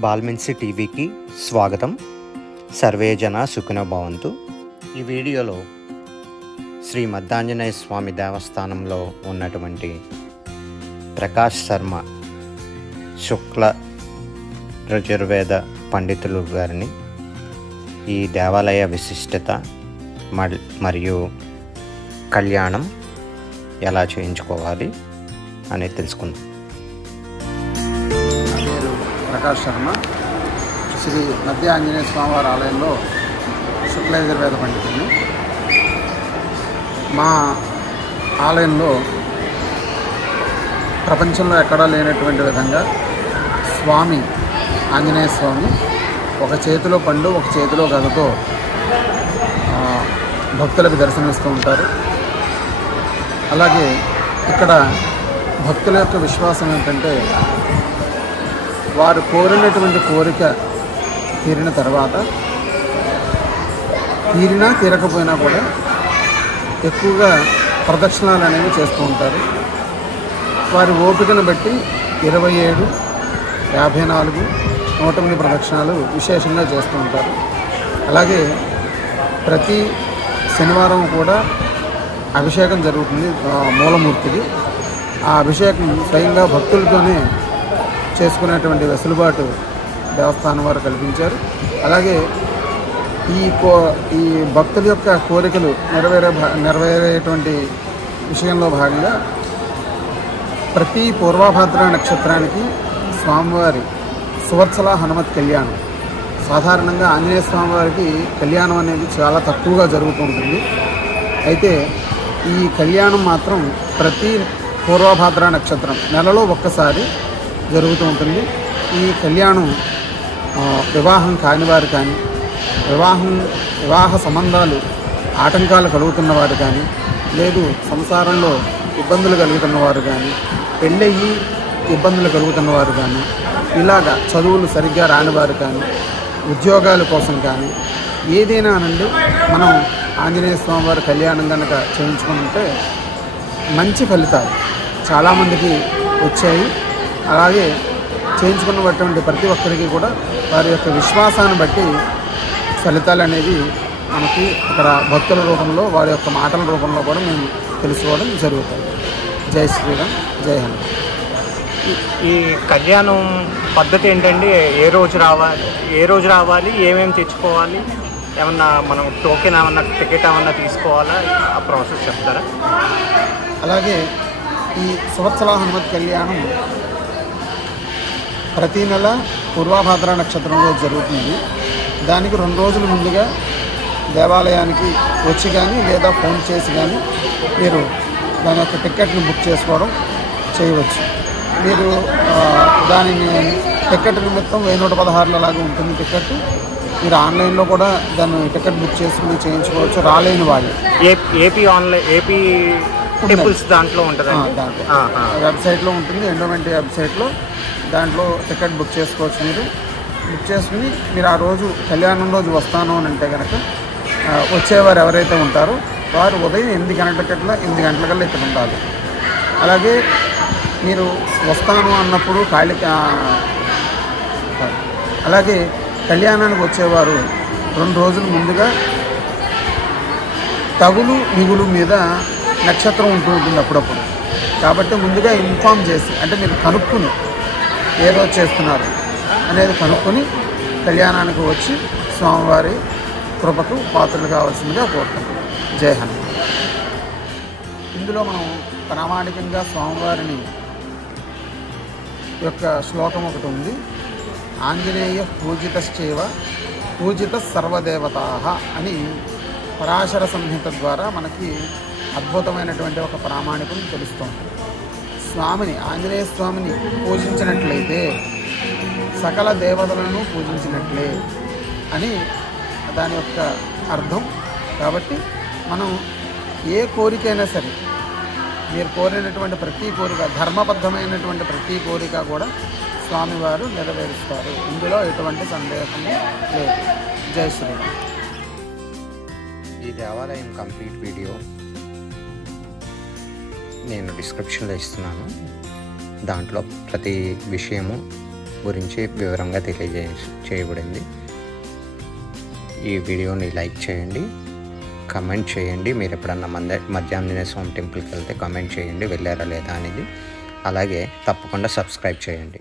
బాల్మిన్సీ టీవీకి స్వాగతం. సర్వే జన సుఖినో భవంతు. ఈ వీడియోలో శ్రీ మద్దాంజనేయ స్వామి దేవస్థానంలో ఉన్నటువంటి ప్రకాష్ శర్మ శుక్ల యజుర్వేద పండితులు గారిని ఈ దేవాలయ విశిష్టత మరియు కళ్యాణం ఎలా చేయించుకోవాలి అనేది తెలుసుకుందాం. ప్రకాష్ శర్మ శ్రీ మధ్య ఆంజనేయ స్వామివారి ఆలయంలో శుక్ల యజుర్వేద పండితుడిని. మా ఆలయంలో ప్రపంచంలో ఎక్కడా లేనటువంటి విధంగా స్వామి ఆంజనేయ స్వామి ఒక చేతిలో పండు ఒక చేతిలో గదతో భక్తులకు దర్శనమిస్తూ ఉంటారు. అలాగే ఇక్కడ భక్తుల యొక్క విశ్వాసం ఏంటంటే వారు కోరినటువంటి కోరిక తీరిన తర్వాత తీరకపోయినా కూడా ఎక్కువగా ప్రదక్షిణాలు అనేవి చేస్తూ ఉంటారు. వారి ఓపికను బట్టి 27, 54, 108 ప్రదక్షిణాలు విశేషంగా చేస్తూ ఉంటారు. అలాగే ప్రతి శనివారం కూడా అభిషేకం జరుగుతుంది మూలమూర్తికి. ఆ అభిషేకం స్వయంగా భక్తులతోనే చేసుకునేటువంటి వెసులుబాటు దేవస్థానం వారు కల్పించారు. అలాగే ఈ భక్తుల యొక్క కోరికలు నెరవేరేటువంటి విషయంలో భాగంగా ప్రతి పూర్వభాద్ర నక్షత్రానికి స్వామివారి సువత్సల హనుమత్ కళ్యాణం. సాధారణంగా ఆంజనేయ స్వామివారికి కళ్యాణం అనేది చాలా తక్కువగా జరుగుతూ ఉంటుంది. అయితే ఈ కళ్యాణం మాత్రం ప్రతి పూర్వభాద్ర నక్షత్రం నెలలో ఒక్కసారి జరుగుతూ ఉంటుంది. ఈ కళ్యాణం వివాహం కాని వారు కానీ, వివాహ సంబంధాలు ఆటంకాలు కలుగుతున్న వారు కానీ, లేదు సంసారంలో ఇబ్బందులు కలుగుతున్నవారు కానీ, పెళ్ళయ్యి ఇబ్బందులు కలుగుతున్నవారు కానీ, ఇలాగా చదువులు సరిగ్గా రానివారు కానీ, ఉద్యోగాల కోసం కానీ ఏదైనా నుండి మనం ఆంజనేయ స్వామి వారి కళ్యాణం కనుక చేయించుకుంటే మంచి ఫలితాలు చాలామందికి వచ్చాయి. అలాగే చేయించుకున్నటువంటి ప్రతి ఒక్కరికి కూడా వారి యొక్క విశ్వాసాన్ని బట్టి ఫలితాలు అనేవి మనకి ఇక్కడ భక్తుల రూపంలో వారి యొక్క మాటల రూపంలో కూడా మేము తెలుసుకోవడం జరుగుతుంది. జై శ్రీరామ్, జై హనుమాన్. ఈ కళ్యాణం పద్ధతి ఏంటండి? ఏ రోజు రావాలి, ఏమేమి తెచ్చుకోవాలి, ఏమన్నా మనం టోకెన్ ఏమన్నా టికెట్ ఏమన్నా తీసుకోవాలా? ఆ ప్రాసెస్ చెప్తారా? అలాగే ఈ సువత్సల హనుమత్ కళ్యాణం ప్రతి నెల పూర్వభాద్ర నక్షత్రంలో జరుగుతుంది. దానికి 2 రోజుల ముందుగా దేవాలయానికి వచ్చి కానీ లేదా ఫోన్ చేసి కానీ మీరు దాని యొక్క టికెట్ని బుక్ చేసుకోవడం చేయవచ్చు. మీరు దానిని టికెట్ నిమిత్తం 1116 లాగా ఉంటుంది టికెట్. మీరు ఆన్లైన్లో కూడా దాన్ని టికెట్ బుక్ చేసుకుని చేయించుకోవచ్చు. రాలేని వాళ్ళు ఏపీ టెంపుల్స్ దాంట్లో ఉంటుంది, దాంట్లో వెబ్సైట్లో ఉంటుంది, ఎండోమెంట్ వెబ్సైట్లో. దాంట్లో టికెట్ బుక్ చేసుకోవచ్చు. మీరు బుక్ చేసుకుని మీరు ఆ రోజు కళ్యాణం రోజు వస్తాను అని అంటే కనుక వచ్చేవారు ఎవరైతే ఉంటారో వారు ఉదయం 8 గంటలకల్లా ఇక్కడ ఉండాలి. అలాగే మీరు వస్తాను అన్నప్పుడు అలాగే కళ్యాణానికి వచ్చేవారు 2 రోజుల ముందుగా తగులు మిగులు మీద నక్షత్రం ఉంటుంది అప్పుడప్పుడు. కాబట్టి ముందుగా ఇన్ఫామ్ చేసి, అంటే మీరు కనుక్కుని ఏ రోజు చేస్తున్నారు అనేది కనుక్కొని కళ్యాణానికి వచ్చి స్వామివారి కృపకు పాత్రలు కావాల్సిందిగా కోరుతున్నాం. జై హనుమాన్. ఇందులో మనం ప్రామాణికంగా స్వామివారిని యొక్క శ్లోకం ఒకటి ఉంది. ఆంజనేయ పూజితశ్చైవ పూజిత సర్వదేవతాః అని పరాశర సంహిత ద్వారా మనకి అద్భుతమైనటువంటి ఒక ప్రామాణికం తెలుస్తోంది. స్వామిని, ఆంజనేయ స్వామిని పూజించినట్లయితే సకల దేవతలను పూజించినట్లే అని దాని యొక్క అర్థం. కాబట్టి మనం ఏ కోరికైనా సరే, మీరు కోరినటువంటి ప్రతి కోరిక, ధర్మబద్ధమైనటువంటి ప్రతి కోరిక కూడా స్వామివారు నెరవేరుస్తారు. ఇందులో ఎటువంటి సందేహం లేదు. జై శ్రీరామ్. ఈ దేవాలయం కంప్లీట్ వీడియో నేను డిస్క్రిప్షన్లో ఇస్తున్నాను. దాంట్లో ప్రతి విషయము గురించి వివరంగా చేయబడింది. ఈ వీడియోని లైక్ చేయండి, కమెంట్ చేయండి. మీరు ఎప్పుడన్నా మధ్య ఆంజనేయ స్వామి టెంపుల్కి వెళ్తే కమెంట్ చేయండి వెళ్ళారా లేదా అనేది. అలాగే తప్పకుండా సబ్స్క్రైబ్ చేయండి.